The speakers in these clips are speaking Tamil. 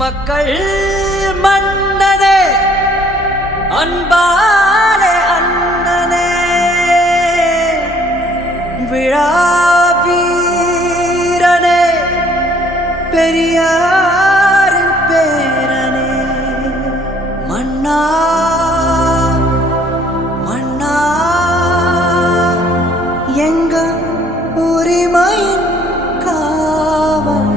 மக்கள் மன்னனே அன்பாலே அண்ணனே விழா வீரனே பெரியாரின் பேரனே மன்னா மன்னா எங்க உரிமையின் காவல்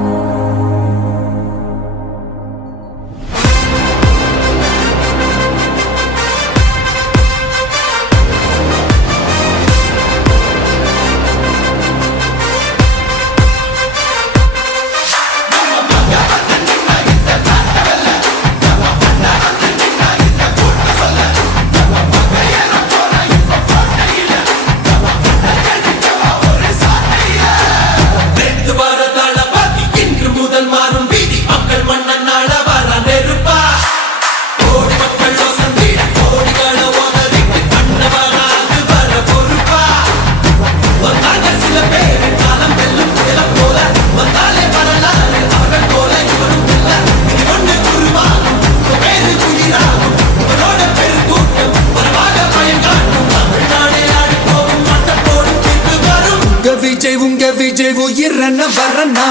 உங்க விஜய் உயிரன வரனா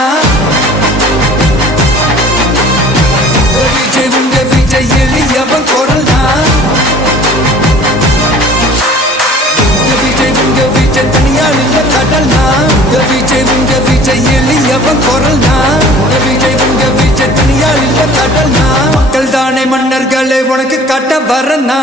விஜய் உங்க விஜய் எளியவன் குரல்னா விஜய் உங்க விஜய் தனியால் இல்ல கடல்னா விஜய் உங்க விஜய் எளியவன் குரல்னா விஜய் உங்க விஜய் தனியால் இல்ல கடல்னா மக்கள் தானே மன்னர்களை உனக்கு காட்ட வரனா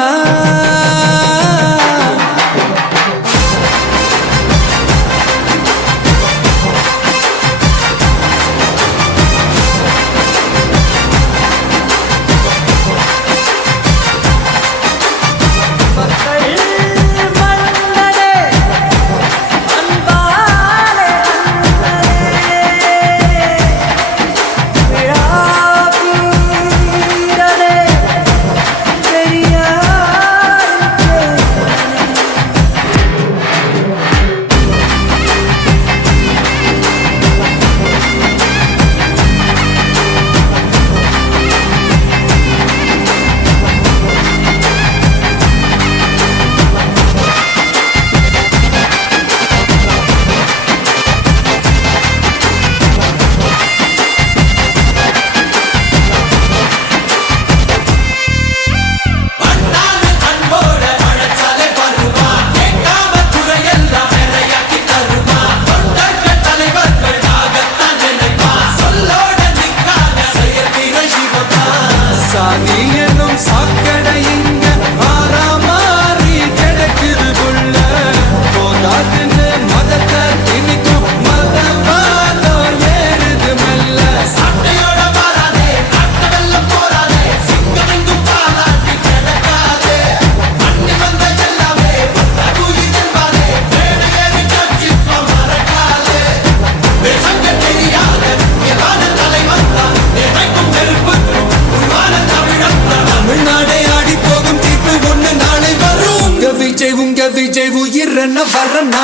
விஜய் உயிரன வரனா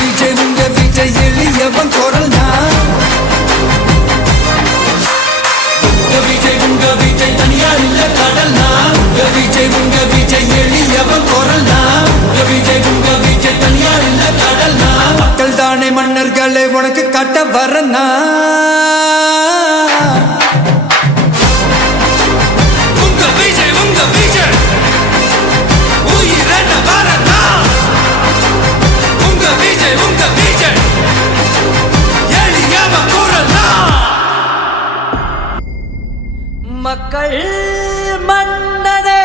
விஜய் உங்க விஜய் எளியவன் குரல்னா விஜய் உங்க விஜய் தனியால் இல்ல கடல்னா விஜய் உங்க விஜய் எளியவன் குரல்னா விஜய் உங்க விஜய் தனியால் இல்ல கடல்னா மக்கள் தானே மன்னர்களை உனக்கு காட்ட வரனா மக்கள் மன்னனே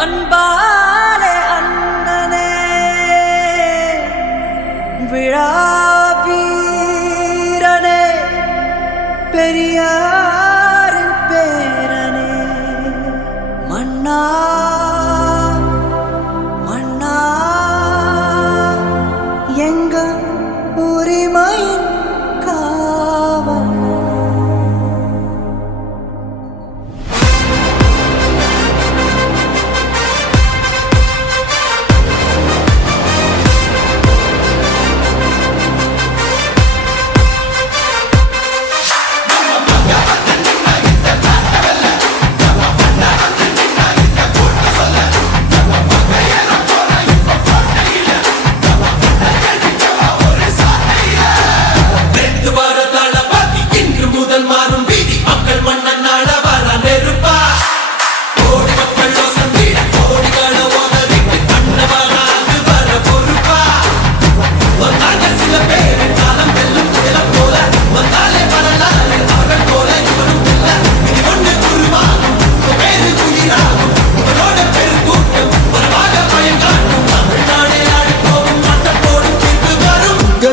அன்பாலே அண்ணனே விழா வீரனே பெரியாரின் பேரனே மன்னா மன்னா எங்க உரிமையின் காவல்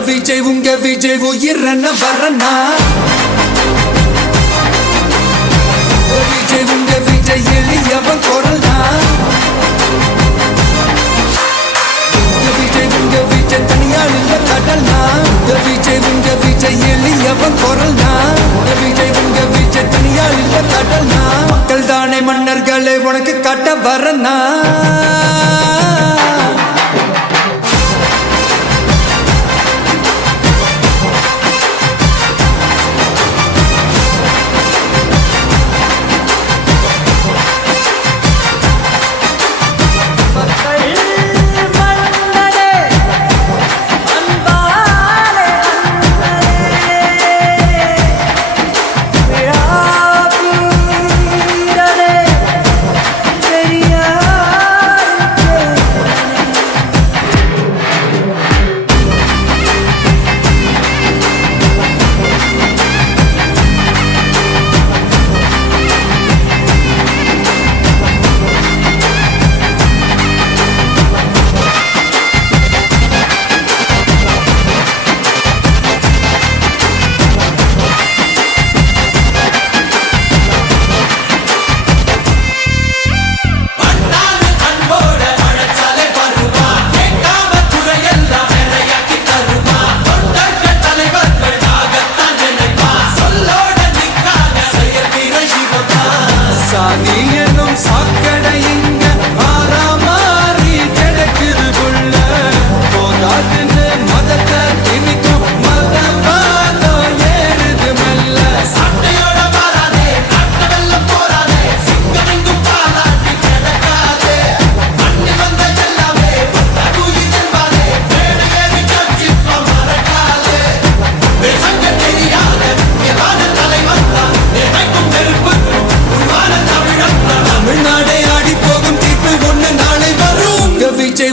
உங்க விஜய் உயிரன வரனா உங்க விஜய் எளியவன் குரல்னா உங்க விஜய் தனியாள் இல்ல கடல்னா உங்க விஜய் எளியவன் குரல்னா உங்க விஜய் தனியாள் இல்ல கடல்னா மக்கள் தானே மன்னர்களை உனக்கு காட்ட வரனா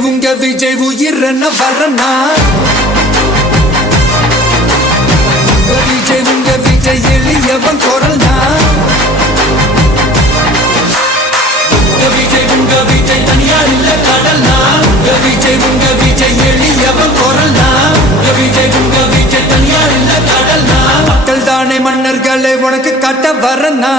உங்க விஜய் உயிரன வரனா உங்க விஜய் எளியவன் குரல்னா உங்க விஜய் தனியாள் இல்ல கடல்னா உங்க விஜய் எளியவன் குரல்னா உங்க விஜய் தனியாள் இல்ல கடல்னா மக்கள் தானே மன்னர்களை உனக்கு காட்ட வரனா